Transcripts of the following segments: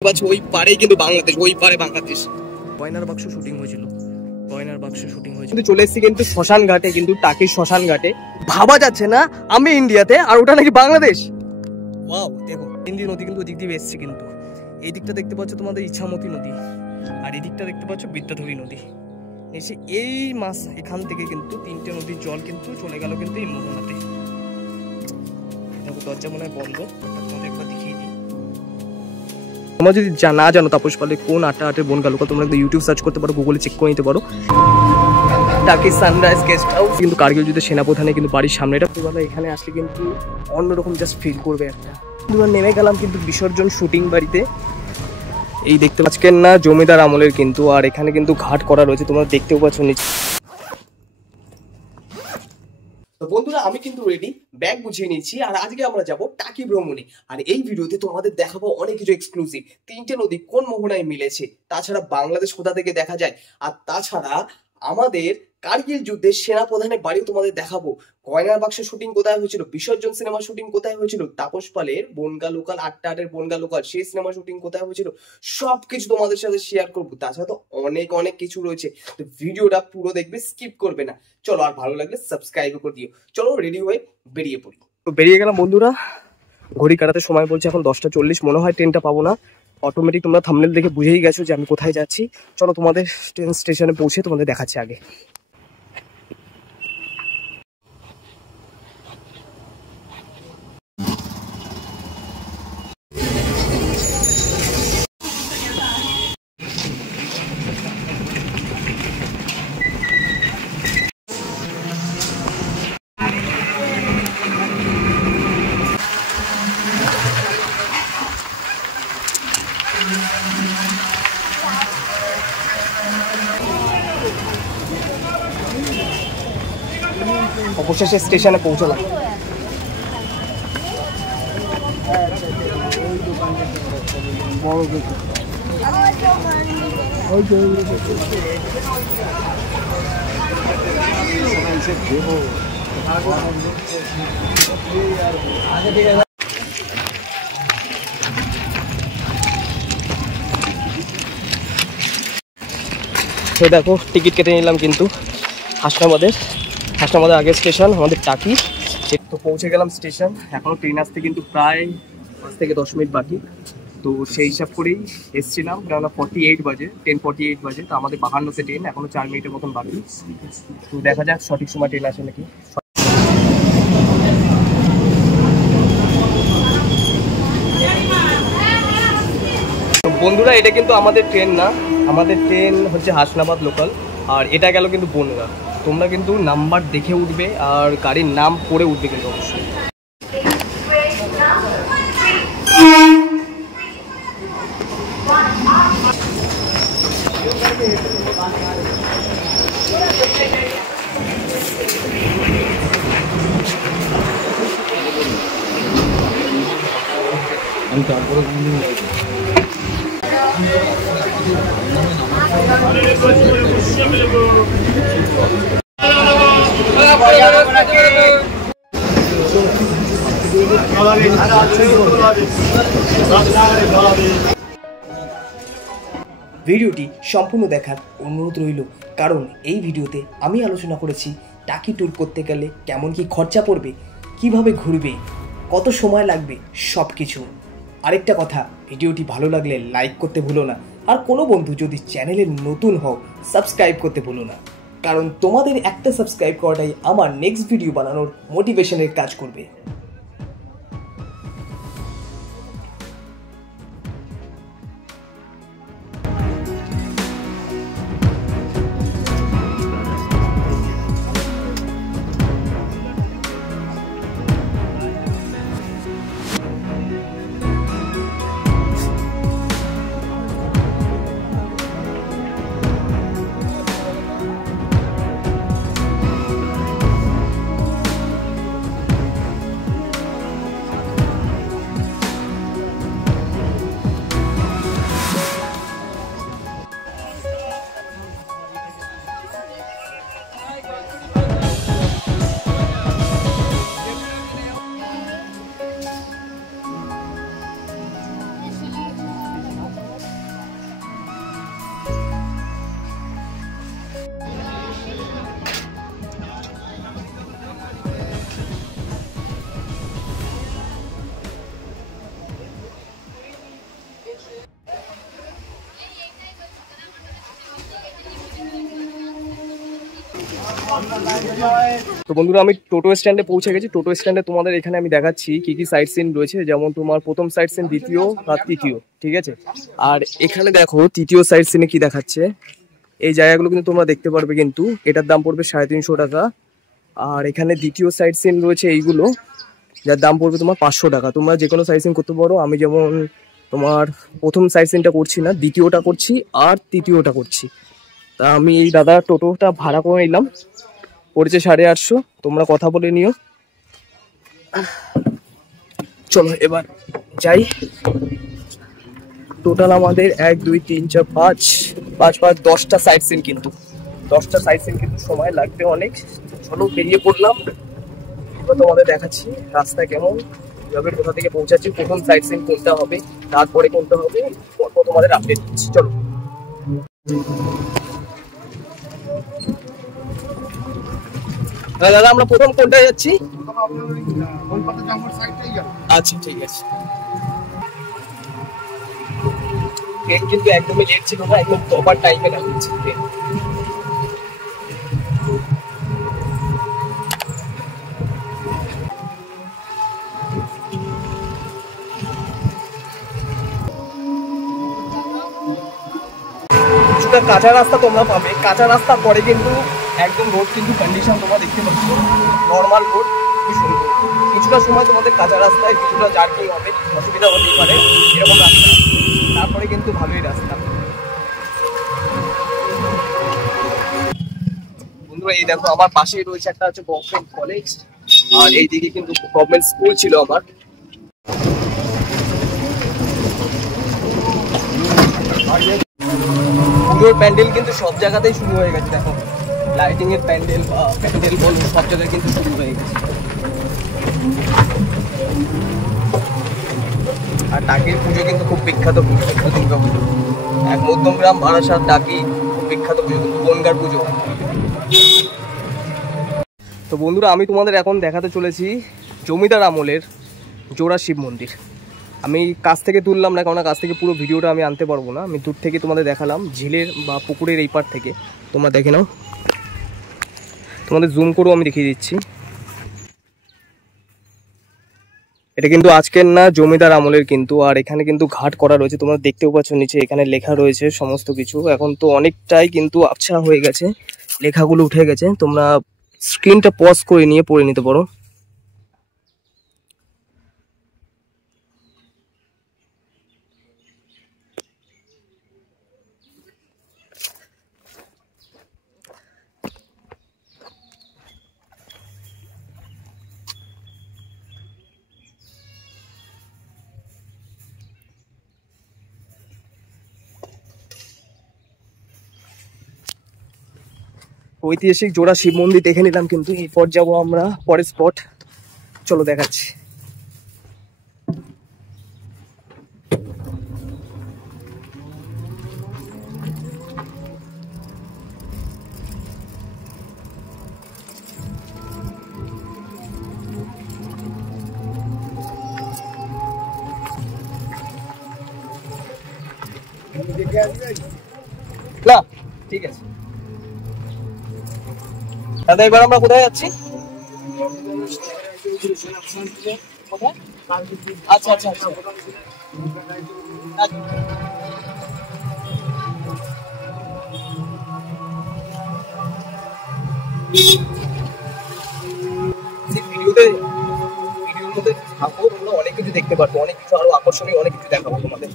ওই পারে কিন্তু বাংলাদেশ, ওই পারে বাংলাদেশ। গয়নার বাক্স শুটিং হয়েছিল, গয়নার বাক্স শুটিং হয়েছিল। কিন্তু চলে এসেছি কিন্তু শ্মশান ঘাটে, কিন্তু টাকির শ্মশান ঘাটে। ভাবা যাচ্ছে না আমি ইন্ডিয়াতে আর ওটা নাকি বাংলাদেশ। ওয়াও, দেখো হিন্দি নদী কিন্তু ওদিক দিয়ে এসছে। কিন্তু এই দিকটা দেখতে পাচ্ছ তোমাদের ইছামতি নদী, আর এই দিকটা দেখতে পাচ্ছ বিদ্যাধরী নদী। এসে এই মাস এখান থেকে কিন্তু তিনটে নদীর জল কিন্তু চলে গেল কিন্তু এই মোহনাতে। দেখো দরজা মনে হয় বন্ধ, তোমাদের একবার দেখিয়ে দিই। তোমরা যদি না জানো তাপস পালের কোন আটের বনগাঁ, তোমরা ইউটিউব সার্চ করতে পারো, গুগলে চেক করে নিতে পারো। টাকি সানরাইজ গেস্ট হাউস কিন্তু কার্গিল যুদ্ধের সেনাপ্রধানের কিন্তু বাড়ির সামনে। এটা তোমরা এখানে আসলে কিন্তু অন্যরকম জাস্ট ফিল করবে একটা। তোমরা নেমে গেলাম কিন্তু বিসর্জন শুটিং বাড়িতে। এই দেখতে পাচ্ছেন না জমিদার আমলের কিন্তু, আর এখানে কিন্তু ঘাট করা রয়েছে, তোমরা দেখতেও পাচ্ছ নিচে। তো বন্ধুরা আমি কিন্তু রেডি, ব্যাগ গুছিয়ে নিয়েছি, আর আজকে আমরা যাব টাকি ভ্রমণে। আর এই ভিডিওতে তোমাদের দেখাবো অনেক কিছু এক্সক্লুসিভ। তিনটে নদী কোন মোহনায় মিলেছে, তাছাড়া বাংলাদেশ কোথা থেকে দেখা যায়, আর তাছাড়া আমাদের কার্গিল যুদ্ধের সেনাপ্রধানের বাড়িও তোমাদের দেখাবো। গয়নার বাক্স শুটিং কোথায় হয়েছিল, বিসর্জন সিনেমা শুটিং কোথায় হয়েছিল, তাপস পালের বনগাঁ লোকাল আটের বনগাঁ লোকাল সেই সিনেমা শুটিং কোথায় হয়েছিল, সবকিছু তোমাদের সাথে শেয়ার করবো। তাছাড়া তো অনেক কিছু রয়েছে, তো ভিডিওটা পুরো দেখবে, স্কিপ করবে না। চলো, আর ভালো লাগলে সাবস্ক্রাইব করে দিও। চলো রেডি হয়ে বেরিয়ে পড়ি। তো বেরিয়ে গেলাম বন্ধুরা, ঘড়ি কাটাতে সময় বলছে এখন 10টা 40। মনে হয় ট্রেনটা পাবো না, অটোমেটিক তোমরা থাম্বনেল দেখে বুঝেই গেছো যে আমি কোথায় যাচ্ছি। চলো তোমাদের ট্রেন স্টেশনে পৌঁছে তোমাদের দেখাচ্ছি আগে। অবশেষে স্টেশনে পৌঁছলাম। দেখো টিকিট কেটে নিলাম কিন্তু হাসনাবাদের আগের স্টেশন আমাদের টাকি। তো পৌঁছে গেলাম স্টেশন, এখনো ট্রেন আসতে কিন্তু প্রায় 5 থেকে 10 মিনিট বাকি। তো সেই হিসাব করেই এসছিলাম, কেননা 10:48 বাজে। তো আমাদের 52তে ট্রেন, এখনো 4 মিনিটের মতন বাকি। তো দেখা যাক সঠিক সময় ট্রেন আসে নাকি। বন্ধুরা এটা কিন্তু আমাদের ট্রেন না, আমাদের ট্রেন হচ্ছে হাসনাবাদ লোকাল, আর এটা গেল কিন্তু বনগাঁ। তোমরা কিন্তু নাম্বার দেখে উঠবে আর গাড়ির নাম পড়ে উঠবে কিন্তু অবশ্যই। আমি তারপরে ভিডিওটি সম্পূর্ণ দেখার অনুরোধ রইল, কারণ এই ভিডিওতে আমি আলোচনা করেছি টাকি ট্যুর করতে গেলে কেমন কি খরচা পড়বে, কিভাবে ঘুরবে, কত সময় লাগবে, সব কিছু। আরেকটা কথা, ভিডিওটি ভালো লাগলে লাইক করতে ভুলো না, আর কোনো বন্ধু যদি চ্যানেলে নতুন হও সাবস্ক্রাইব করতে ভুলো না, কারণ তোমাদের একটা সাবস্ক্রাইব করাটাই আমার নেক্সট ভিডিও বানানোর মোটিভেশনের কাজ করবে। তো বন্ধুরা আমি টোটো স্ট্যান্ডে পৌঁছে গেছি। টোটো স্ট্যান্ডে তোমাদের এখানে আমি দেখাচ্ছি কি কি সাইট সিন রয়েছে, যেমন তোমার প্রথম সাইট সিন, দ্বিতীয় আর তৃতীয়, ঠিক আছে। আর এখানে দেখো তৃতীয় সাইট সিনে কি দেখাচ্ছে, এই জায়গাগুলো কিন্তু তোমরা দেখতে পারবে, কিন্তু এটার দাম পড়বে 350 টাকা। আর এখানে দ্বিতীয় সাইট সিন রয়েছে এইগুলো, যার দাম পড়বে তোমার 500 টাকা। তোমরা যে কোনো সাইট সিন করতে পারো। আমি যেমন তোমার প্রথম সাইট সিনটা করছি না, দ্বিতীয়টা করছি আর তৃতীয়টা করছি। তা আমি এই দাদা টোটোটা ভাড়া করে নিলাম, পড়েছে 850। তোমরা কথা বলে নিও। চলো এবার যাই। টোটাল আমাদের 1 2 3 4 5 5 5 10টা সাইট সিন, কিন্তু 10টা সাইট সিন কিন্তু সময় লাগবে অনেক। চলো বেরিয়ে পড়লাম। এবার তোমাদের দেখাচ্ছি রাস্তা কেমন, কিভাবে কোথা থেকে পৌঁছাচ্ছি, প্রথম সাইট সিন কোনটা হবে, তারপরে কোনটা হবে, তোমাদের আপডেট দিচ্ছি। চলো দাদা আমরা প্রথম কোনটায় যাচ্ছি? আচ্ছা ঠিক আছে। ট্রেন কিন্তু একদমই লেট ছিল না, একদম প্রপার টাইমে লাগিয়েছি ট্রেন। কিছুটা কাঁচা রাস্তা তোমরা পাবে, কাঁচা রাস্তা পরে কিন্তু একদম রোড কিন্তু কন্ডিশন তোমরা দেখতে পাচ্ছ, নর্মাল রোড, খুব সুন্দর। কিছুটা সময় তোমাদের কাঁচা রাস্তায় কিছুটা জার্কিং হবে, অসুবিধা হতেই পারে এরকম রাস্তা, তারপরে কিন্তু ভালোই রাস্তা। বন্ধুরা এই দেখো আমার পাশেই রয়েছে একটা হচ্ছে গভর্নমেন্ট কলেজ, আর এইদিকে কিন্তু গভর্নমেন্ট স্কুল ছিল আমার। পুজোর প্যান্ডেল কিন্তু সব জায়গাতেই শুরু হয়ে গেছে, দেখো লাইটিং এর প্যান্ডেল বা প্যান্ডেল বলো, সব জায়গায় কিন্তু শুরু হয়ে গেছে। আর টাকির পুজো কিন্তু খুব বিখ্যাত পুজো, দুর্গা পুজো, এক মধ্যমগ্রাম বারাসাত টাকি খুব বিখ্যাত পুজো, কিন্তু বনগার পুজো। তো বন্ধুরা আমি তোমাদের এখন দেখাতে চলেছি জমিদার আমলের জোড়া শিব মন্দির। আমি কাছ থেকে তুললাম না, কারণ কাছ থেকে পুরো ভিডিওটা আমি আনতে পারবো না, আমি দূর থেকে তোমাদের দেখালাম, ঝিলের বা পুকুরের এই পার থেকে। তোমরা দেখে নাও, তোমাদের জুম করেও আমি দেখিয়ে দিচ্ছি। এটা কিন্তু আজকের না, জমিদার আমলের কিন্তু। আর এখানে কিন্তু ঘাট করা রয়েছে, তোমরা দেখতেও পাচ্ছ নিচে এখানে লেখা রয়েছে সমস্ত কিছু। এখন তো অনেকটাই কিন্তু আবছা হয়ে গেছে, লেখাগুলো উঠে গেছে, তোমরা স্ক্রিনটা পজ করে নিয়ে পড়ে নিতে পারো। ঐতিহাসিক জোড়া শিব মন্দির দেখে নিলাম, কিন্তু এরপর যাবো আমরা পরের স্পট। চলো দেখাচ্ছি। না ঠিক আছে দাদা, এবার আমরা কোথায় যাচ্ছি? আচ্ছা আচ্ছা আচ্ছা, ভিডিওর মধ্যে থাকো, তোমরা অনেক কিছু দেখতে পারবো, অনেক কিছু আরো আকর্ষণীয় অনেক কিছু দেখাবো তোমাদের।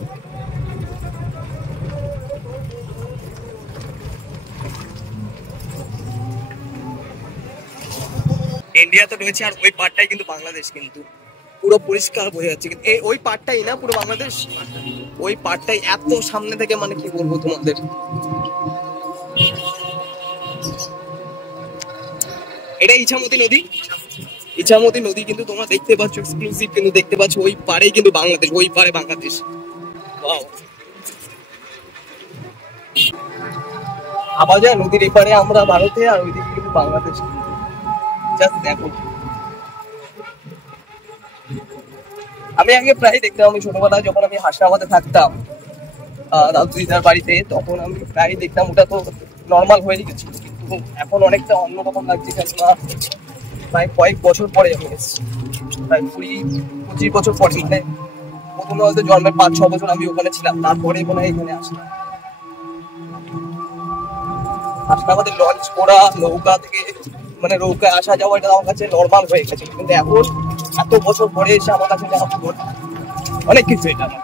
ইন্ডিয়াতে রয়েছে, আর ওই পার্টটাই কিন্তু বাংলাদেশ, কিন্তু পুরো পরিষ্কার বোঝা যাচ্ছে। কিন্তু ওই পার্টটাই না, পুরো বাংলাদেশ, ওই পার্টটাই এত সামনে থেকে, মানে কি বলবো তোমাদের। এটা ইছামতি নদী, ইছামতি নদী কিন্তু তোমরা দেখতে পাচ্ছ, এক্সক্লুসিভ কিন্তু দেখতে পাচ্ছ, ওই পারেই কিন্তু বাংলাদেশ, ওই পারে বাংলাদেশ। ভাবা যায় নদীর এপারে আমরা ভারতে, আর ওইদিকে কিন্তু বাংলাদেশ। জাস্ট দেখো, আমি আগে প্রায় দেখতাম, আমি ছোটবেলায় যখন আমি হাসনাবাদে থাকতাম দাদু দিদার বাড়িতে, তখন আমি প্রায় দেখতাম, ওটা তো নর্মাল হয়ে গেছিল। কিন্তু এখন অনেকটা অন্যরকম লাগছে, কেননা প্রায় কয়েক বছর পরে আমি এসেছি, প্রায় 20-25 বছর পরে। মানে প্রথমে হয়তো জন্মের 5-6 বছর আমি ওখানে ছিলাম, তারপরে মনে হয় এখানে আসলাম। আসলে আমাদের লঞ্চ করা, নৌকা থেকে মানে নৌকায় আসা যাওয়া, এটা আমার কাছে নর্মাল হয়ে গেছে, কিন্তু এখন এত বছর পরে এসে আমার কাছে অনেক কিছু এটা আমার।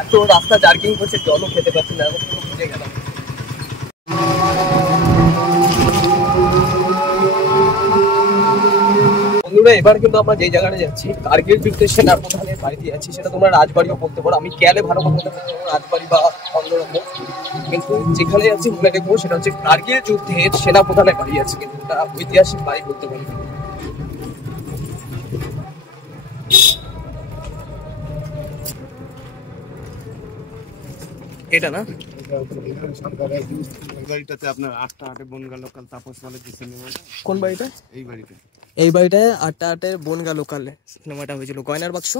এত রাস্তা জার্কিং করছে, জলও খেতে পারছি না, এখন পুরো বুঝে গেলাম। বন্ধুরা, এবার কিন্তু আমরা যে জায়গাটা যাচ্ছি, কার্গিল যুদ্ধের সেনা প্রধানের বাড়িতে যাচ্ছি। সেটা তোমরা রাজবাড়িও বলতে পারো, আমি গেলে ভালো কথা বলতে পারবো রাজবাড়ি বা অন্যরকম, কিন্তু যেখানে যাচ্ছি মনে রেখো সেটা হচ্ছে কার্গিল যুদ্ধের সেনা প্রধানের বাড়ি আছে, কিন্তু এটা ঐতিহাসিক বাড়ি বলতে পারি। এটা না, গাড়িটাতে আপনার 8টা বনগা লোকাল তাপস মালিক যে সিনেমাটা, কোন বাড়িটা? এই বাড়িতে। এই বাড়িটায় 8টা বনগা লোকাল সিনেমাটা হয়েছিল, গয়নার বাক্স।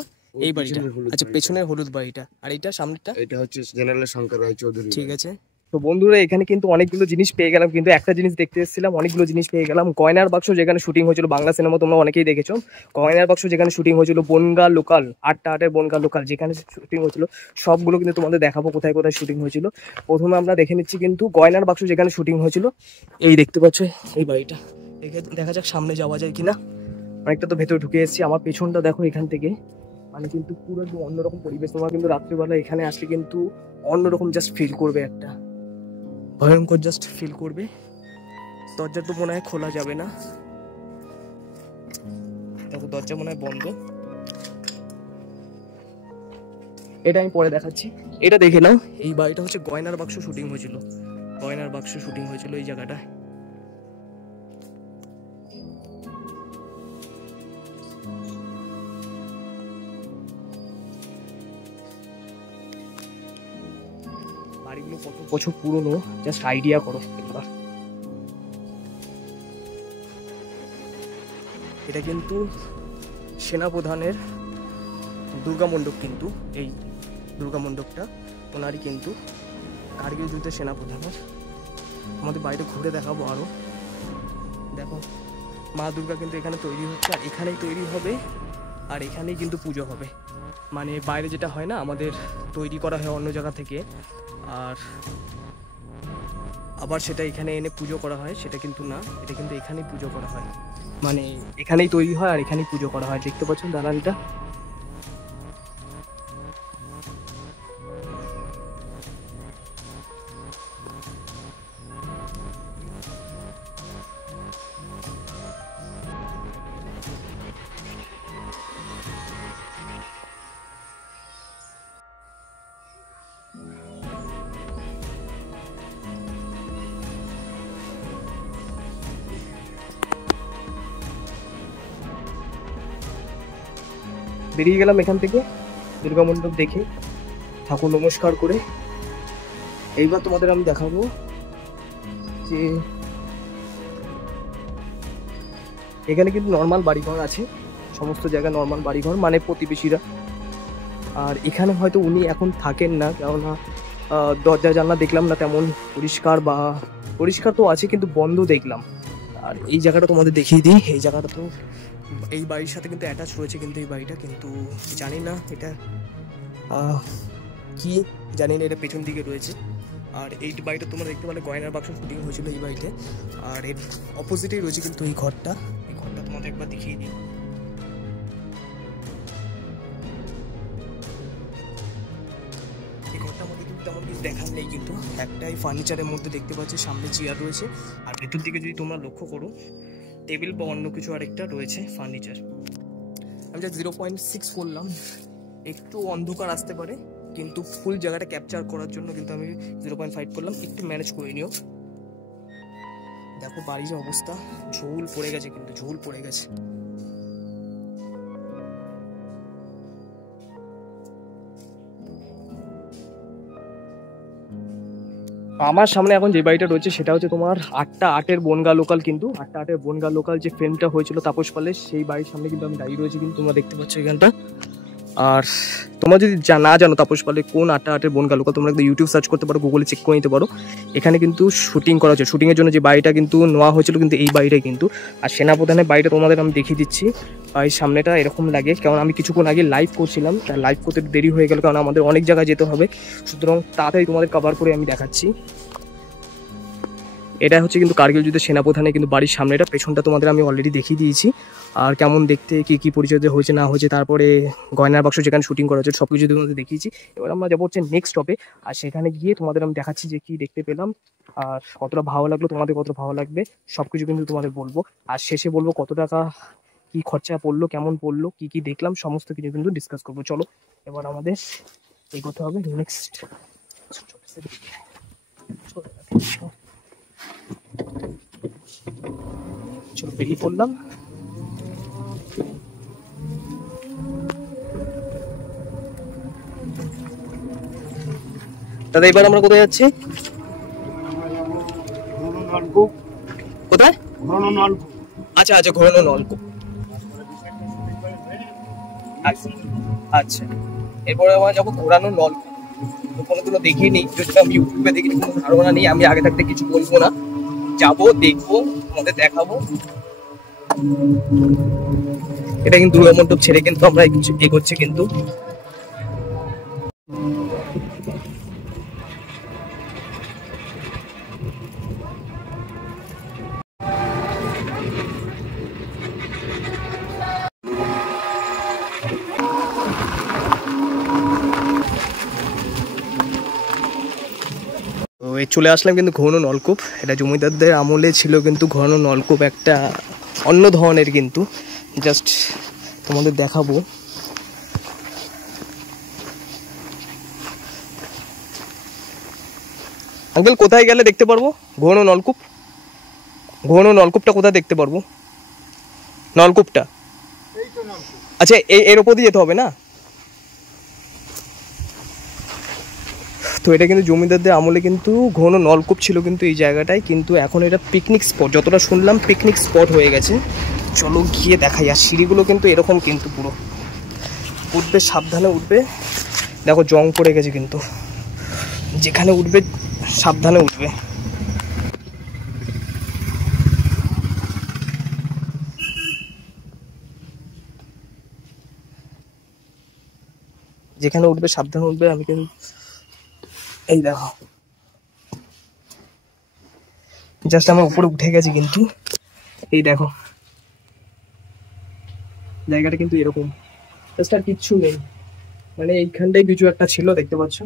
এই বাড়িটা, আচ্ছা পেছনের হলুদ বাড়িটা, আর এইটা সামনেটা এটা হচ্ছে জেনারেল শঙ্কর রায় চৌধুরী। ঠিক আছে। তো বন্ধুরা, এখানে কিন্তু অনেকগুলো জিনিস পেয়ে গেলাম, কিন্তু একটা জিনিস দেখতে এসেছিলাম, অনেকগুলো জিনিস পেয়ে গেলাম। গয়নার বাক্স যেখানে শুটিং হয়েছিল, বাংলা সিনেমা তোমরা অনেকেই দেখেছো। গয়নার বাক্স যেখানে শুটিং হয়েছিল, বনগা লোকাল 8টা বনগা লোকাল যেখানে শুটিং হয়েছিল, সবগুলো কিন্তু তোমাদের দেখাবো কোথায় কোথায় শুটিং হয়েছিল। প্রথমে আমরা দেখে নিচ্ছি কিন্তু গয়নার বাক্স যেখানে শুটিং হয়েছিল, এই দেখতে পাচ্ছ এই বাড়িটা। দেখা যাক সামনে যাওয়া যায় কিনা। অনেকটা তো ভেতরে ঢুকে এসেছি, আমার পেছনটা দেখো এখান থেকে, মানে কিন্তু পুরো একদম অন্যরকম পরিবেশ। তোমরা কিন্তু রাত্রিবেলা এখানে আসলে কিন্তু অন্যরকম জাস্ট ফিল করবে, একটা ভয়ঙ্কর জাস্ট ফিল করবে। দরজা তো মনে হয় খোলা যাবে না, দেখো দরজা মনে হয় বন্ধ। এটা আমি পরে দেখাচ্ছি, এটা দেখে নাও। এই বাড়িটা হচ্ছে গয়নার বাক্স শুটিং হয়েছিল, গয়নার বাক্স শুটিং হয়েছিল এই জায়গাটায়। বাড়িগুলো কত বছর পুরনো জাস্ট আইডিয়া করো একবার। এটা কিন্তু সেনাপ্রধানের দুর্গা মণ্ডপ, কিন্তু এই দুর্গা মণ্ডপটা ওনারই কিন্তু কার্গিল যুদ্ধের সেনাপ্রধানের। আমাদের বাড়িতে ঘুরে দেখাবো আরো। দেখো মা দুর্গা কিন্তু এখানে তৈরি হচ্ছে, আর এখানেই তৈরি হবে, আর এখানেই কিন্তু পুজো হবে। মানে বাইরে যেটা হয় না, আমাদের তৈরি করা হয় অন্য জায়গা থেকে, আর আবার সেটা এখানে এনে পুজো করা হয়, সেটা কিন্তু না, এটা কিন্তু এখানেই পুজো করা হয়। মানে এখানেই তৈরি হয় আর এখানেই পুজো করা হয়। দেখতে পাচ্ছেন দালানটা, বেরিয়ে গেলাম এখান থেকে দুর্গা মণ্ডপ দেখে, ঠাকুর নমস্কার করে। এইবার তোমাদের আমি দেখাবো যে এখানে কিন্তু নর্মাল বাড়িঘর আছে, সমস্ত জায়গায় নর্মাল বাড়িঘর, মানে প্রতিবেশীরা। আর এখানে হয়তো উনি এখন থাকেন না, কেননা দরজা জানলা দেখলাম না তেমন পরিষ্কার, বা পরিষ্কার তো আছে কিন্তু বন্ধ দেখলাম। আর এই জায়গাটা তোমাদের দেখিয়ে দিই, এই জায়গাটা তো এই বাড়ির সাথে কিন্তু অ্যাটাচ রয়েছে, কিন্তু এই বাড়িটা কিন্তু জানি না এটা কি, জানি না, এটা পেছন দিকে রয়েছে। আর এই বাড়িটা তোমরা দেখতে পারলে গয়নার বাক্স শুটিং হয়েছিল এই বাড়িতে, আর এর অপোজিটেই রয়েছে কিন্তু এই ঘরটা তোমাদের একবার দেখিয়ে দিই। এই ঘরটার মধ্যে কিন্তু তেমন কিছু দেখার নেই, কিন্তু একটাই ফার্নিচারের মধ্যে দেখতে পাচ্ছি, সামনে চেয়ার রয়েছে, আর ভেতর দিকে যদি তোমরা লক্ষ্য করো টেবিল বা অন্য কিছু আরেকটা রয়েছে ফার্নিচার। আমি যা 0.6 করলাম, একটু অন্ধকার আসতে পারে, কিন্তু ফুল জায়গাটা ক্যাপচার করার জন্য কিন্তু আমি 0.5 করলাম, একটু ম্যানেজ করে নিও। দেখো বাড়ির অবস্থা, ঝোল পড়ে গেছে, কিন্তু ঝোল পড়ে গেছে। আমার সামনে এখন যে বাড়িটা রয়েছে সেটা হচ্ছে তোমার 8টা 8-এর বনগা লোকাল, কিন্তু 8টা 8-এর বনগা লোকাল যে ফিল্মটা হয়েছিল তাপস পালের, সেই বাড়ির সামনে কিন্তু আমি দাঁড়িয়ে রয়েছি, কিন্তু তোমরা দেখতে পাচ্ছ এখানটা। আর তোমরা যদি না জানো তাপস পালের কোন 8টা 8-এর বনগা লোকাল, তোমরা কিন্তু ইউটিউব সার্চ করতে পারো, গুগলে চেক করে নিতে পারো। এখানে কিন্তু শুটিং করা হচ্ছে, শুটিংয়ের জন্য যে বাড়িটা কিন্তু নেওয়া হয়েছিল কিন্তু এই বাড়িটাই কিন্তু। আর সেনাপ্রধানের বাড়িটা তোমাদের আমি দেখিয়ে দিচ্ছি। বাড়ির সামনেটা এরকম লাগে, কারণ আমি কিছুক্ষণ আগে লাইভ করছিলাম, তাই লাইভ করতে দেরি হয়ে গেল, কারণ আমাদের অনেক জায়গায় যেতে হবে, সুতরাং তাড়াতাড়ি তোমাদের কভার করে আমি দেখাচ্ছি। এটা হচ্ছে কিন্তু কার্গিল যুদ্ধের সেনাপ্রধানের কিন্তু বাড়ির সামনেটা, পেছনটা তোমাদের আমি অলরেডি দেখিয়ে দিয়েছি। আর কেমন দেখতে, কী কী পরিচয় হয়েছে না হয়েছে, তারপরে গয়নার বাক্স যেখানে শুটিং করা হচ্ছে সব কিছু তোমাদের দেখিয়েছি। এবার আমরা যাবো হচ্ছে নেক্সট স্টপে, আর সেখানে গিয়ে তোমাদের আমি দেখাচ্ছি যে কী দেখতে পেলাম, আর কতটা ভালো লাগলো, তোমাদের কতটা ভালো লাগবে সব কিছু কিন্তু তোমাদের বলবো। আর শেষে বলবো কত টাকা কী খরচা পড়লো, কেমন পড়লো, কী কী দেখলাম, সমস্ত কিছু কিন্তু ডিসকাস করবো। চলো এবার আমাদের এগোতে হবে নেক্সট। চলো বেরিয়ে পড়লাম। দাদা এবার আমরা কোথায় যাচ্ছি? কোথায়? আচ্ছা আচ্ছা, ঘোরানো নলকূপ। আচ্ছা, এরপরে আমরা যাবো ঘোরানো নলকূপ। কোনোদিনও দেখিনি, যদি আমি ইউটিউবে দেখিনি, কোনো ধারণা নেই, আমি আগে থাকতে কিছু বলবো না, যাবো দেখবো তোমাদের দেখাবো। এটা কিন্তু দুর্গা মণ্ডপ ছেড়ে কিন্তু আমরা এগোচ্ছি কিন্তু। তো এই চলে আসলাম কিন্তু ঘন নলকূপ। এটা জমিদারদের আমলে ছিল কিন্তু ঘন নলকূপ, একটা অন্য ধরনের, কিন্তু জাস্ট তোমাদের দেখাবো। আঙ্কেল কোথায় গেলে দেখতে পারবো ঘন নলকূপ? ঘন নলকূপটা কোথায় দেখতে পারবো? নলকূপটা আচ্ছা এর ওপর দিয়ে যেতে হবে না? তো এটা কিন্তু জমিদারদের আমলে কিন্তু ঘন নলকূপ ছিল কিন্তু এই জায়গাটায়, কিন্তু এখন এটা পিকনিক স্পট, যতটা শুনলাম পিকনিক স্পট হয়ে গেছে। চলো গিয়ে দেখাই। আর সিঁড়িগুলো কিন্তু এরকম, কিন্তু পুরো উঠবে সাবধানে উঠবে, দেখো জং পড়ে গেছে, কিন্তু যেখানে উঠবে সাবধানে উঠবে। যেখানে উঠবে সাবধানে উঠবে। আমি কিন্তু এই দেখো জাস্ট আমার উপরে উঠে গেছি, কিন্তু এই দেখো জায়গাটা কিন্তু এরকম, জাস্ট আর কিচ্ছু নেই, মানে এইখানটাই কিছু একটা ছিল, দেখতে পাচ্ছ।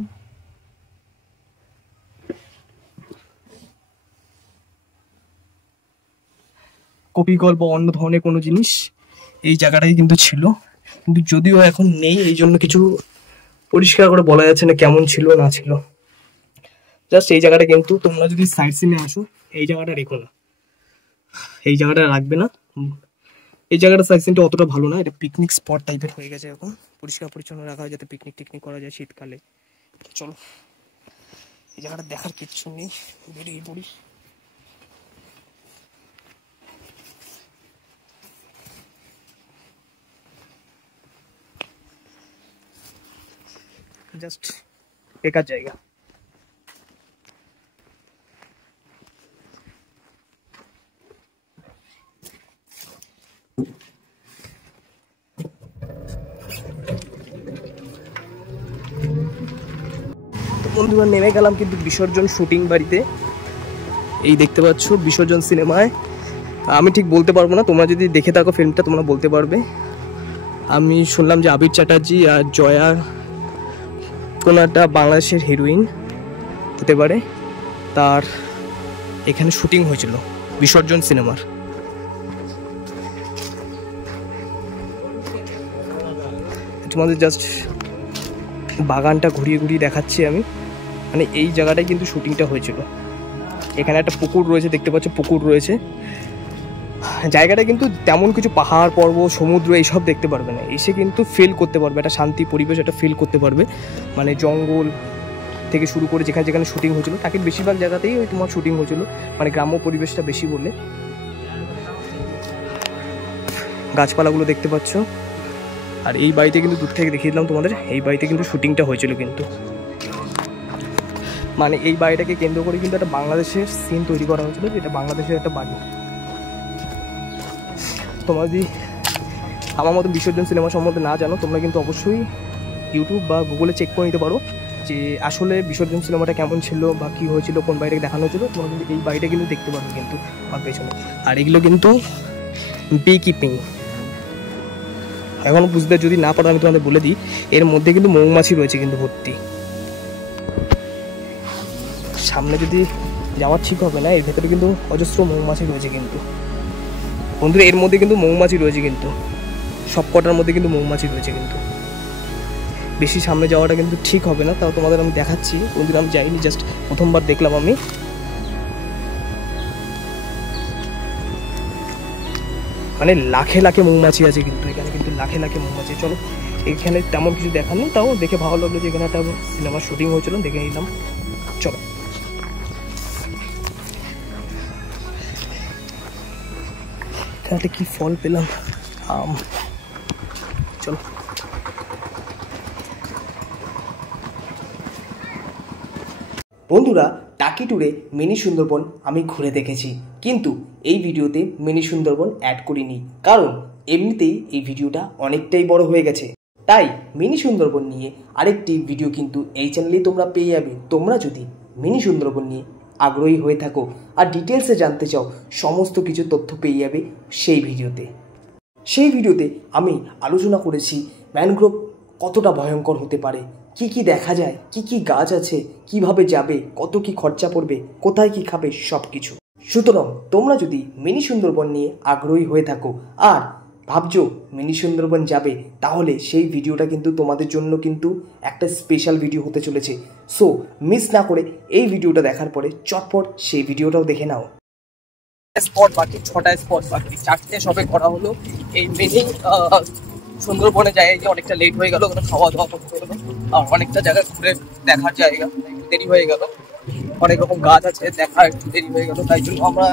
কপি গল্প অন্য ধরনের কোনো জিনিস এই জায়গাটাই কিন্তু ছিল, কিন্তু যদিও এখন নেই, এই জন্য কিছু পরিষ্কার করে বলা যাচ্ছে না কেমন ছিল না ছিল। জাস্ট এই জায়গাটা কিন্তু তোমরা যদি সাইড সিনে আসো, এই জায়গাটা রেখো না, এই জায়গাটা রাখবে না, এই জায়গাটা সাইড সিনটা অতটা ভালো না, এটা পিকনিক স্পট টাইপের হয়ে গেছে এখন, পরিষ্কার পরিচ্ছন্ন রাখা হয় যাতে পিকনিক টিকনিক করা যায় শীতকালে। চলো এই জায়গাটা দেখার কিচ্ছু নেই, বেরিয়ে পড়ি। জাস্ট বেকার জায়গা। বন্ধুরা নেমে গেলাম কিন্তু বিসর্জন শুটিং বাড়িতে, এই দেখতে পাচ্ছ বিসর্জন সিনেমায়। আমি ঠিক বলতে পারবো না, তোমরা যদি দেখে থাকো ফিল্মটা তোমরা বলতে পারবে। আমি শুনলাম যে আবির চ্যাটার্জি আর জয়া কোনো একটা বাংলাদেশের হিরোইন হতে পারে, তার এখানে শুটিং হয়েছিল বিসর্জন সিনেমার। তোমাদের জাস্ট বাগানটা ঘুরিয়ে ঘুরিয়ে দেখাচ্ছি আমি, মানে এই জায়গাটায় কিন্তু শুটিংটা হয়েছিল। এখানে একটা পুকুর রয়েছে, দেখতে পাচ্ছ পুকুর রয়েছে। জায়গাটা কিন্তু তেমন কিছু পাহাড় পর্বত সমুদ্র এইসব দেখতে পারবে না, এসে কিন্তু ফিল করতে পারবে একটা শান্তি পরিবেশ, একটা ফিল করতে পারবে, মানে জঙ্গল থেকে শুরু করে যেখানে যেখানে শুটিং হয়েছিল, টাকির বেশিরভাগ জায়গাতেই ওই তোমার শুটিং হয়েছিল, মানে গ্রাম্য পরিবেশটা বেশি বলে। গাছপালাগুলো দেখতে পাচ্ছ। আর এই বাড়িতে কিন্তু দূর থেকে দেখিয়ে দিলাম তোমাদের, এই বাড়িতে কিন্তু শুটিংটা হয়েছিল কিন্তু, মানে এই বাড়িটাকে কেন্দ্র করে কিন্তু একটা বাংলাদেশের সিন তৈরি করা হয়েছিল, যেটা বাংলাদেশের একটা বাড়ি। তোমরা যদি আমার মতো বিসর্জন সিনেমা সম্বন্ধে না জানো, তোমরা কিন্তু অবশ্যই ইউটিউব বা গুগলে চেক করে নিতে পারো যে আসলে বিসর্জন সিনেমাটা কেমন ছিল বা কী হয়েছিল, কোন বাড়িটাকে দেখানো হয়েছিল। তোমরা কিন্তু এই বাড়িটা কিন্তু দেখতে পারো কিন্তু আমার পেছনে। আর এগুলো কিন্তু বি কিপিং। এখনও বুঝতে যদি না পারো আমি তোমাদের বলে দিই, এর মধ্যে কিন্তু মৌমাছি রয়েছে কিন্তু ভর্তি। সামনে যদি যাওয়া ঠিক হবে না, এর ভেতরে কিন্তু অজস্র মৌমাছি রয়েছে কিন্তু বন্ধুরা, এর মধ্যে কিন্তু মৌমাছি রয়েছে কিন্তু, সব কটার মধ্যে কিন্তু মৌমাছি রয়েছে কিন্তু। বেশি সামনে যাওয়াটা কিন্তু ঠিক হবে না, তাও তোমাদের আমি দেখাচ্ছি। কোনদিন আমি যাইনি, জাস্ট প্রথমবার দেখলাম আমি। মানে লাখে লাখে মৌমাছি আছে কিন্তু এখানে, কিন্তু লাখে লাখে মৌমাছি। চলো, এখানে তেমন কিছু দেখার নেই, তাও দেখে ভালো লাগলো যে এখানে একটা সিনেমার শুটিং হয়েছিল, দেখে নিলাম। চলো, এখানে কি ফল পেলাম, আম। চলো, বন্ধুরা, টাকি ট্যুরে মিনি সুন্দরবন আমি ঘুরে দেখেছি, কিন্তু এই ভিডিওতে মিনি সুন্দরবন অ্যাড করিনি, কারণ এমনিতেই এই ভিডিওটা অনেকটাই বড় হয়ে গেছে। তাই মিনি সুন্দরবন নিয়ে আরেকটি ভিডিও কিন্তু এই চ্যানেলেই তোমরা পেয়ে যাবে, তোমরা যদি মিনি সুন্দরবন নিয়ে আগ্রহী হয়ে থাকো আর ডিটেলসে জানতে চাও, সমস্ত কিছু তথ্য পেয়ে যাবে সেই ভিডিওতে। সেই ভিডিওতে আমি আলোচনা করেছি ম্যানগ্রোভ কতটা ভয়ঙ্কর হতে পারে, কি কি দেখা যায়, কি কি গাছ আছে, কিভাবে যাবে, কত কি খরচা পড়বে, কোথায় কি খাবে, সব কিছু। সুতরাং তোমরা যদি মিনি সুন্দরবন নিয়ে আগ্রহী হয়ে থাকো আর ভাবছো মিনি সুন্দরবন যাবে, তাহলে সেই ভিডিওটা কিন্তু তোমাদের জন্য কিন্তু একটা স্পেশাল ভিডিও হতে চলেছে। সো মিস না করে এই ভিডিওটা দেখার পরে চটপট সেই ভিডিওটাও দেখে নাও। স্পট বাকি, 6টা স্পট বাকি, 4টে সবে করা হলো। এই মিনি সুন্দরবনে জায়গায় গিয়ে অনেকটা লেট হয়ে গেল, ওখানে খাওয়া দাওয়া করতে হলো, আর অনেকটা জায়গা ঘুরে দেখার জায়গা, একটু দেরি হয়ে গেল, অনেক রকম গাছ আছে, দেখা একটু দেরি হয়ে গেল। তাই জন্য আমরা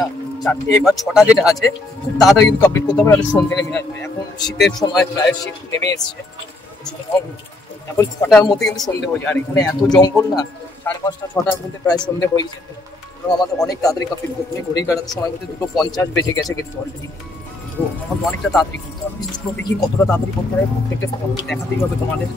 4টে বা 6টা যেটা আছে খুব তাড়াতাড়ি কিন্তু কমপ্লিট করতে হবে, তাহলে সন্ধ্যে নেমে আসবে। এখন শীতের সময়, প্রায় শীত নেমে এসছে, এখন 6টার মধ্যে কিন্তু সন্ধ্যে হয়ে যায়। আর এখানে এত জঙ্গল না, 5:30 6টার মধ্যে প্রায় সন্ধ্যে হয়ে যেত। আমাদের অনেক তাড়াতাড়ি কমপ্লিট করতে হবে, ঘড়ি কাটাতে সময় মধ্যে 2:50 বেজে গেছে কিন্তু অলরেডি। তো আমাদের অনেকটা তাড়াতাড়ি করতে হবে, বিশেষ করে দেখি কতটা তাড়াতাড়ি করতে হবে, প্রত্যেকটা স্পট দেখাতেই হবে তোমাদের।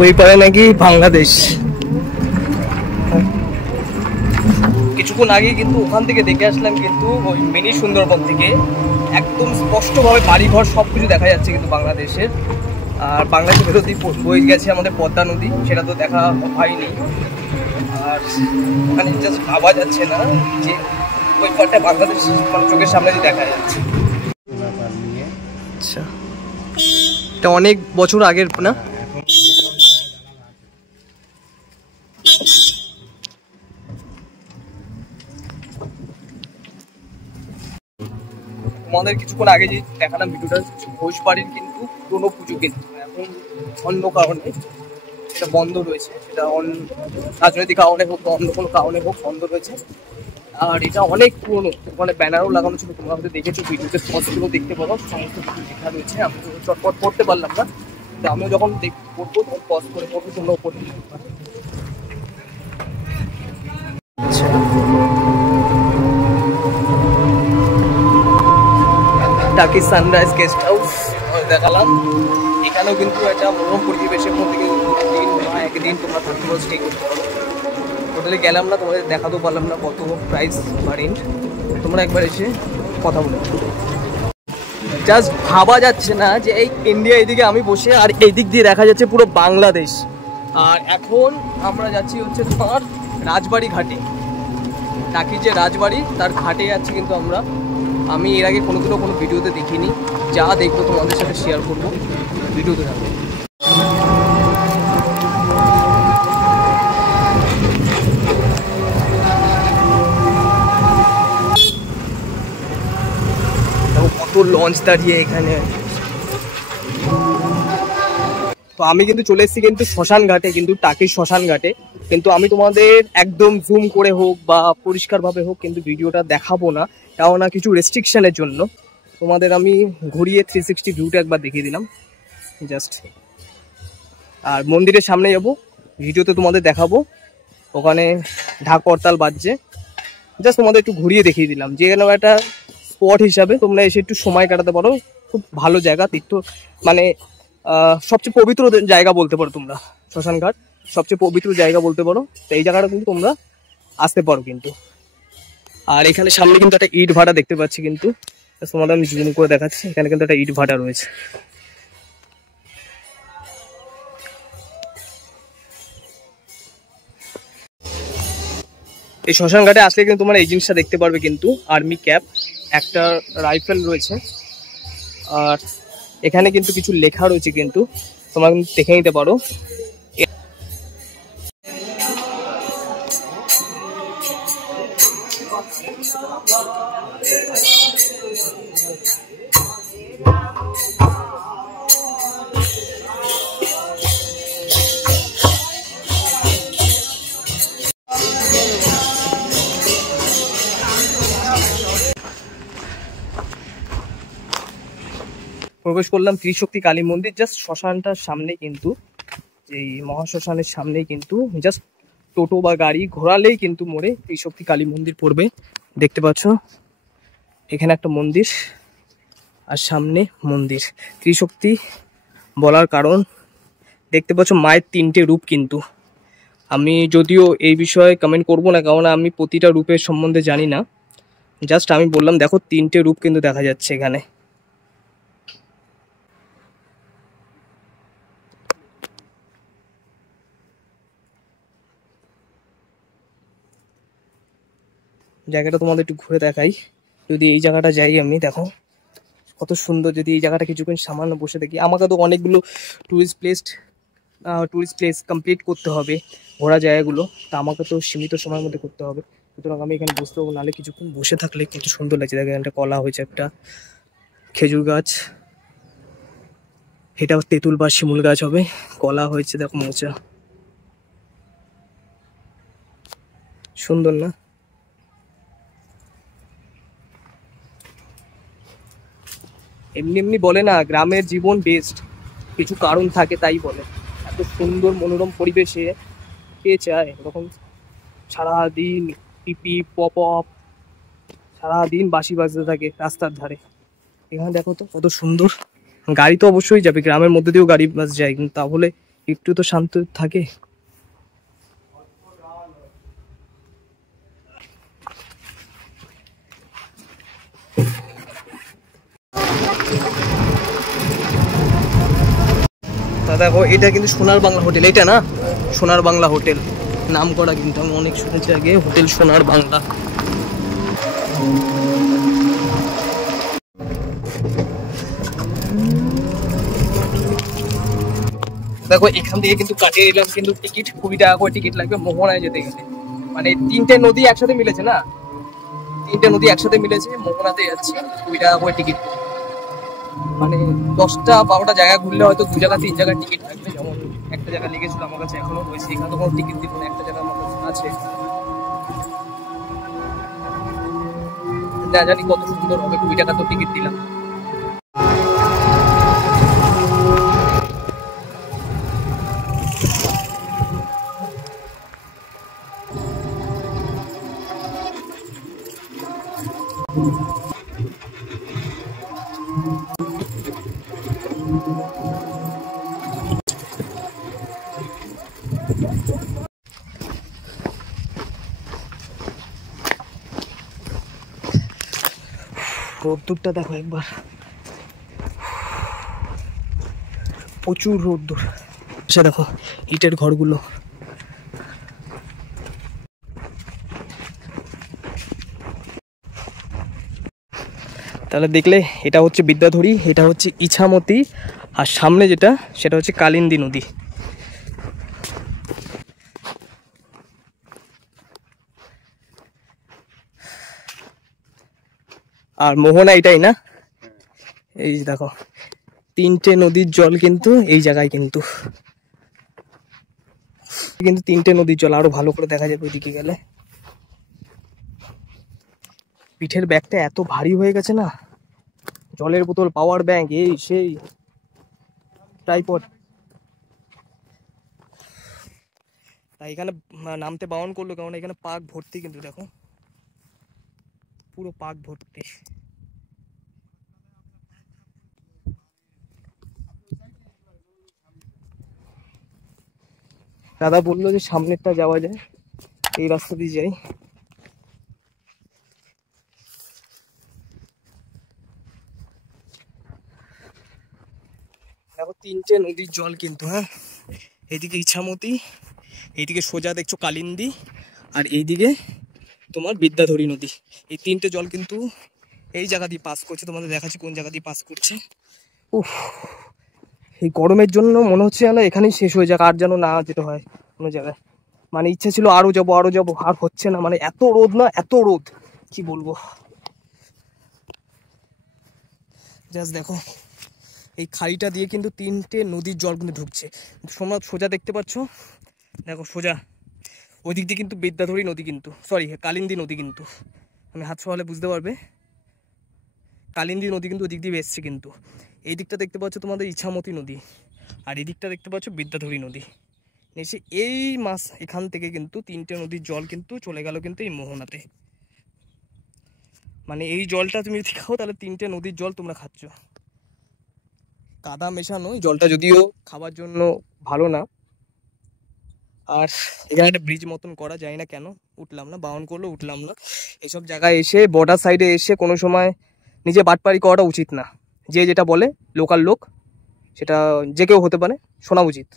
ওই পারে নাকি বাংলাদেশ। কিছুক্ষণ আগে কিন্তু ওখান থেকে দেখে আসলাম, কিন্তু ওই মিনি সুন্দরবন থেকে একদম স্পষ্টভাবে বাড়িঘর সব কিছু দেখা যাচ্ছে কিন্তু বাংলাদেশের। আর বাংলাদেশের ভেতর দিয়ে বয়ে গেছে আমাদের পদ্মা নদী, সেটা তো দেখা হয়নি। আর ওখানে জাস্ট ভাবা যাচ্ছে না যে ওই পারটা বাংলাদেশ মানে চোখের সামনে দিয়ে দেখা যাচ্ছে। আচ্ছা, এটা অনেক বছর আগের না? তোমাদের কিছুক্ষণ আগে যে দেখালাম ভিডিওটা, ঘোষ বাড়ির কিন্তু পুরোনো পুজো, কিন্তু এখন অন্য কারণে সেটা বন্ধ রয়েছে, সেটা রাজনৈতিক কারণে হোক বা অন্য কোনো কারণে হোক বন্ধ রয়েছে। আর এটা অনেক পুরোনো, ওখানে ব্যানারও লাগানো ছিল, তোমরা হয়তো দেখেছো ভিডিওতে, স্পটগুলো দেখতে পাবো, সমস্ত কিছু লেখা রয়েছে। আমি তো চটপট পড়তে পারলাম না, তো আমিও যখন পড়বো তখন পজ করে পড়বো, তোমরাও পড়ে নিতে পারো। টাকি সানরাইজ গেস্ট হাউস দেখালাম, এখানেও কিন্তু একটা মনোরম পরিবেশের মধ্যে কিন্তু 2 দিন বা 1 দিন তোমরা থাকতে পারো, স্টে করতে পারো। হোটেলে গেলাম না, তোমাদের দেখাতেও পারলাম না কত প্রাইস বা রেন্ট, তোমরা একবার এসে কথা বলে। জাস্ট ভাবা যাচ্ছে না যে এই ইন্ডিয়া এইদিকে আমি বসে আর এই দিক দিয়ে দেখা যাচ্ছে পুরো বাংলাদেশ। আর এখন আমরা যাচ্ছি হচ্ছে তোমার রাজবাড়ি ঘাটে, টাকির যে রাজবাড়ি তার ঘাটে যাচ্ছি কিন্তু আমরা। আমি এর আগে কোনোদিনও কোনো ভিডিওতে দেখিনি, যা দেখবো তোমাদের সাথে শেয়ার করবো। ভিডিওতে থাকো। কত লঞ্চ দাঁড়িয়ে এখানে। তো আমি কিন্তু চলে এসেছি কিন্তু শ্মশান ঘাটে, কিন্তু টাকির শ্মশান ঘাটে। কিন্তু আমি তোমাদের একদম জুম করে হোক বা পরিষ্কারভাবে হোক কিন্তু ভিডিওটা দেখাবো না, কেননা কিছু রেস্ট্রিকশনের জন্য। তোমাদের আমি ঘুরিয়ে 360 ভিউটা একবার দেখিয়ে দিলাম জাস্ট। আর মন্দিরের সামনে যাব, ভিডিওতে তোমাদের দেখাবো। ওখানে ঢাক করতাল বাজছে, জাস্ট তোমাদের একটু ঘুরিয়ে দেখিয়ে দিলাম। যেখানে একটা স্পট হিসাবে তোমরা এসে একটু সময় কাটাতে পারো। খুব ভালো জায়গা, তীর্থ মানে সবচেয়ে পবিত্র জায়গা বলতে পারো তোমরা। শ্মশান ঘাট সবচেয়ে পবিত্র জায়গা বলতে পারো। তো এই জায়গাটা কিন্তু তোমরা আসতে পারো কিন্তু। আর এখানে সামনে কিন্তু একটা ইট ভাটা দেখতে পাচ্ছি, কিন্তু তোমাদের আমি জুম করে দেখাচ্ছি। এখানে কিন্তু একটা ইট ভাটা রয়েছে। এই শ্মশান ঘাটে আসলে কিন্তু তোমরা এই জিনিসটা দেখতে পারবে কিন্তু, আর্মি ক্যাপ, একটা রাইফেল রয়েছে। আর এখানে কিন্তু কিছু লেখা রয়েছে কিন্তু, তোমরা কিন্তু দেখে নিতে পারো। প্রবেশ করলাম ত্রিশক্তি কালী মন্দির, জাস্ট শ্মশানটার সামনে কিন্তু, এই মহাশ্মশানের সামনেই কিন্তু জাস্ট টোটো বা গাড়ি ঘোরালেই কিন্তু মোড়ে ত্রিশক্তি কালী মন্দির পড়বে। দেখতে পাচ্ছ এখানে একটা মন্দির আর সামনে মন্দির। ত্রিশক্তি বলার কারণ দেখতে পাচ্ছ মায়ের 3টে রূপ কিন্তু। আমি যদিও এই বিষয়ে কমেন্ট করবো না, কারণ আমি প্রতিটা রূপের সম্বন্ধে জানি না। জাস্ট আমি বললাম দেখো 3টে রূপ কিন্তু দেখা যাচ্ছে এখানে। জায়গাটা তোমাদের একটু ঘুরে দেখাই। যদি এই জায়গাটা যাই আমি, দেখো কত সুন্দর। যদি এই জায়গাটা কিছুক্ষণ সামান্য বসে দেখি, আমাকে তো অনেকগুলো টুরিস্ট প্লেস কমপ্লিট করতে হবে, ঘোরা জায়গাগুলো। তা আমাকে তো সীমিত সময়ের মধ্যে করতে হবে, সুতরাং আমি এখানে বসতে পারবো। নাহলে কিছুক্ষণ বসে থাকলে কত সুন্দর লাগছে। দেখো একটা কলা হয়েছে, একটা খেজুর গাছ, এটা তেঁতুল বা শিমুল গাছ হবে। কলা হয়েছে দেখো মোচা, সুন্দর না? এমনি এমনি বলে না গ্রামের জীবন বেস্ট, কিছু কারণ থাকে তাই বলে। এত সুন্দর মনোরম পরিবেশে কে চায় এরকম সারাদিন পিপি পপ আপ, সারাদিন বাঁশি বাজতে থাকে রাস্তার ধারে। এখানে দেখো তো কত সুন্দর। গাড়ি তো অবশ্যই যাবে, গ্রামের মধ্যে দিয়েও গাড়ি বাস যায়, কিন্তু তাহলে একটু তো শান্ত থাকে। দেখো এটা কিন্তু সোনার বাংলা হোটেল, এটা না সোনার বাংলা হোটেল নাম করা কিন্তু, আমি অনেক শুনেছি আগে হোটেল সোনার বাংলা। দেখো এখান থেকে কিন্তু কাটিয়ে এলাম কিন্তু টিকিট 20 টাকা করে টিকিট লাগবে মোহনায় যেতে গেলে। মানে 3টে নদী একসাথে মিলেছে না, 3টে নদী একসাথে মিলেছে, মোহনাতে যাচ্ছি 20 টাকা করে টিকিট। মানে 10টা 12টা জায়গা ঘুরলে হয়তো 2 জায়গা 3 জায়গার টিকিট থাকবে। যেমন একটা জায়গা লেগেছিল আমার কাছে, এখনো রয়েছে, এখানে তো কোনো টিকিট দিব না। একটা জায়গা আমার কাছে আছে, না জানি কত সুন্দর হবে। 20 টাকা তো টিকিট দিলাম। রোদ্দুরটা দেখো একবার, প্রচুর রোদ্দুর। সে দেখো ইটের ঘরগুলো, তাহলে দেখলে এটা হচ্ছে বিদ্যাধরী, এটা হচ্ছে ইছামতি, আর সামনে যেটা সেটা হচ্ছে কালিন্দী নদী। আর মোহনা এটাই না, এই দেখো তিনটে নদীর জল কিন্তু এই জায়গায় কিন্তু তিনটে নদীর জল আরো ভালো করে দেখা যাবে ওইদিকে গেলে। পিঠের ব্যাগটা এত ভারী হয়ে গেছে না, জলের বোতল, পাওয়ার ব্যাংক, এই সেই ট্রাইপড, তাই এখানে নামতে বারণ করলো কারণ এখানে পাক ভর্তি, কিন্তু দেখো পুরো পাক ভর্তি। দাদা বললো যে সামনেরটা যাওয়া যায়, এই রাস্তা দিয়ে যাই। দেখো তিনটে নদীর জল কিন্তু, হ্যাঁ, এইদিকে ইছামতি, এইদিকে সোজা দেখছো কালিন্দী, আর এইদিকে তোমার বিদ্যাধরী নদী। এই তিনটে জল কিন্তু এই জায়গা দিয়ে পাস করছে, তোমাদের দেখাচ্ছি কোন জায়গা দিয়ে পাস করছে। উফ, এই গরমের জন্য মনে হচ্ছে যেন এখানেই শেষ হয়ে যাক, আর যেন না যেতে হয় কোনো জায়গায়। মানে ইচ্ছা ছিল আরো যাবো আরো যাবো, আর হচ্ছে না, মানে এত রোদ না, এত রোদ কি বলবো। জাস্ট দেখো এই খাড়িটা দিয়ে কিন্তু তিনটে নদীর জল কিন্তু ঢুকছে, সোজা দেখতে পাচ্ছ, দেখো সোজা ওই দিক দিয়ে কিন্তু বিদ্যাধরী নদী, কিন্তু সরি কালিন্দী নদী, কিন্তু আমি হাত ছোঁয়ালে বুঝতে পারবে কালিন্দী নদী কিন্তু ওই দিক দিয়ে এসছে। কিন্তু এই দিকটা দেখতে পাচ্ছ তোমাদের ইছামতি নদী, আর এই দিকটা দেখতে পাচ্ছ বিদ্যাধরী নদী। এসে এই মাস এখান থেকে কিন্তু তিনটে নদীর জল কিন্তু চলে গেল কিন্তু এই মোহনাতে। মানে এই জলটা তুমি যদি খাও তাহলে তিনটে নদীর জল তোমরা খাচ্ছ, কাদা মেশানো জলটা, যদিও খাবার জন্য ভালো না। আর এখানে একটা ব্রিজ মতন করা যায় না, কেন উঠলাম না, বারণ করলো উঠলাম না। এসব জায়গায় এসে বর্ডার সাইডে এসে কোনো সময় নিজে বাটপারি করাটা উচিত না। যে যেটা বলে লোকাল লোক, সেটা যে কেউ হতে পারে, শোনা উচিত।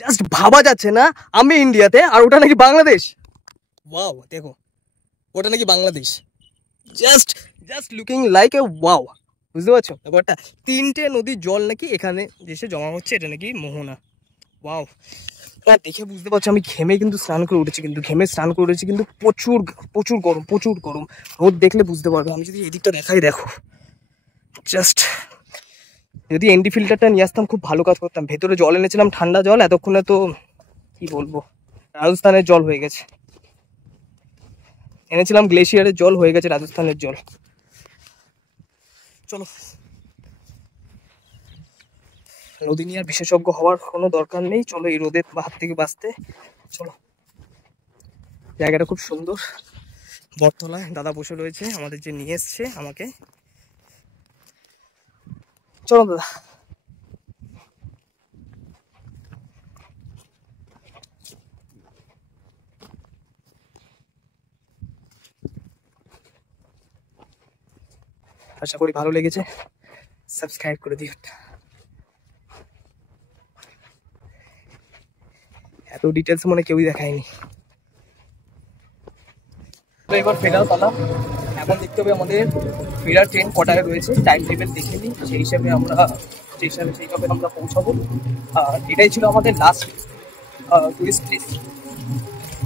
জাস্ট ভাবা যাচ্ছে না আমি ইন্ডিয়াতে আর ওটা নাকি বাংলাদেশ। ওয়াও, দেখো ওটা নাকি Bangladesh, just just looking like a wow. বুঝতে পারছো ব্যাপারটা? তিনটে নদীর জল নাকি এখানে এসে জমা হচ্ছে, এটা নাকি মোহনা। ওয়াও, দেখে বুঝতে পারছো আমি ঘেমে কিন্তু স্নান করে উঠেছি, কিন্তু ঘেমে স্নান করে উঠেছি, কিন্তু প্রচুর প্রচুর গরম, প্রচুর গরম। রোদ দেখলে বুঝতে পারবে। আমি যদি এদিকটা দেখাই, দেখো জাস্ট, যদি এনডি ফিল্টারটা নিয়ে আসতাম খুব ভালো কাজ করতাম। ভেতরে জল এনেছিলাম ঠান্ডা জল, এতক্ষণে তো কি বলবো রাজস্থানের জল হয়ে গেছে। এনেছিলাম গ্লেশিয়ারের জল, হয়ে গেছে রাজস্থানের জল। চলো, নদী নিয়ে আর বিশেষজ্ঞ হওয়ার কোনো দরকার নেই, চলো এই রোদের হাত থেকে বাঁচতে চলো। জায়গাটা খুব সুন্দর, বটতলায় দাদা বসে রয়েছে আমাদের, যে নিয়ে এসছে আমাকে। চলো দাদা। আশা করি ভালো লেগেছে, সাবস্ক্রাইব করে দিও। এত ডিটেলস মনে কেউই দেখায়নি। তো এবার ফেরার পালা। এখন দেখতে হবে আমাদের ফেরার ট্রেন কটায় রয়েছে, টাইম টেবিল দেখে নিই, সেই হিসাবে আমরা সেইভাবে আমরা পৌঁছাবো। আর এটাই ছিল আমাদের লাস্ট টুরিস্ট প্লেস।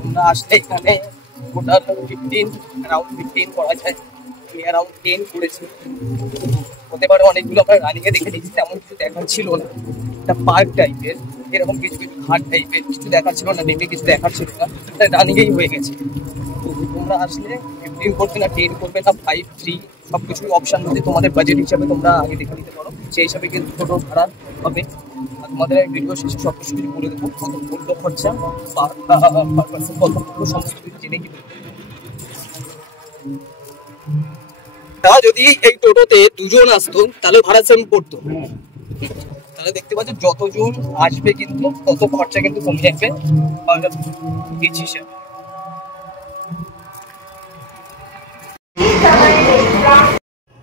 আমরা আসলে এখানে টোটাল 15 করা যায়, আমি অ্যারাউন্ড 10 করেছি। হতে পারে অনেকগুলো আমরা রানিংয়ে দেখে নিয়েছি, তেমন কিছু দেখার ছিল না। একটা পার্ক টাইপের, এরকম কিছু কিছু ঘাট টাইপের কিছু দেখার ছিল না, নেমে কিছু দেখার ছিল না, রানিংয়েই হয়ে গেছে। তোমরা আসলে 15 করবে না, 10 করবে না, 5, 3 সব কিছুই অপশান মধ্যে তোমাদের বাজেট হিসাবে তোমরা আগে দেখে নিতে পারো। সেই হিসাবে কিন্তু ছোটো ভাড়া হবে। আর তোমাদের ভিডিও শেষে সব কিছু কিছু বলে দেবো, কত বললো খরচা, পার পার্সন কত বললো, সমস্ত কিছু জেনে কি যদি এই টোটোতে দুজন আসতো তাহলে ভাড়া সেম পড়তো। তাহলে দেখতে পাচ্ছ যতজন আসবে কিন্তু তত খরচা কিন্তু কমে যাবে ইচ হিসাবে।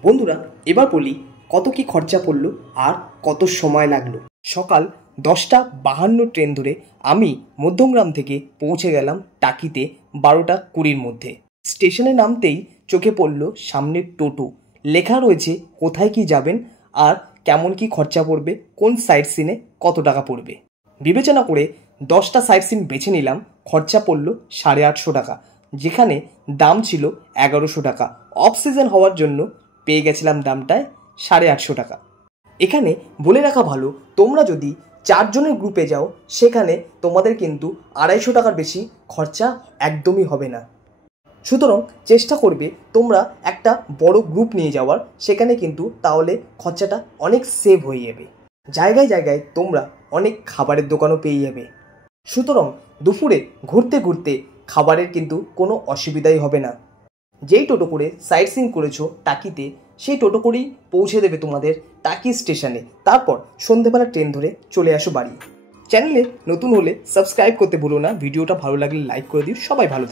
বন্ধুরা এবার বলি কত কি খরচা পড়লো আর কত সময় লাগলো। সকাল 10:52 ট্রেন ধরে আমি মধ্যমগ্রাম থেকে পৌঁছে গেলাম টাকিতে 12:20 মধ্যে। স্টেশনে নামতেই চোখে পড়ল সামনের টোটো। লেখা রয়েছে কোথায় কি যাবেন আর কেমন কি খরচা পড়বে, কোন সাইট সিনে কত টাকা পড়বে। বিবেচনা করে 10টা সাইট সিন বেছে নিলাম। খরচা পড়ল 850 টাকা, যেখানে দাম ছিল 1100 টাকা। অফ সিজন হওয়ার জন্য পেয়ে গেছিলাম দামটায় 850 টাকা। এখানে বলে রাখা ভালো, তোমরা যদি 4 জনের গ্রুপে যাও সেখানে তোমাদের কিন্তু 250 টাকার বেশি খরচা একদমই হবে না। সুতরাং চেষ্টা করবে তোমরা একটা বড় গ্রুপ নিয়ে যাওয়ার, সেখানে কিন্তু তাহলে খরচাটা অনেক সেভ হয়ে যাবে। জায়গায় জায়গায় তোমরা অনেক খাবারের দোকানও পেয়ে যাবে। সুতরাং দুপুরে ঘুরতে ঘুরতে খাবারের কিন্তু কোনো অসুবিধাই হবে না। যেই টোটো করে সাইট সিন করেছো টাকিতে, সেই টোটো করেই পৌঁছে দেবে তোমাদের টাকি স্টেশনে। তারপর সন্ধেবেলা ট্রেন ধরে চলে আসো বাড়ি। চ্যানেলে নতুন হলে সাবস্ক্রাইব করতে ভুলো না। ভিডিওটা ভালো লাগলে লাইক করে দিও। সবাই ভালো থাকো।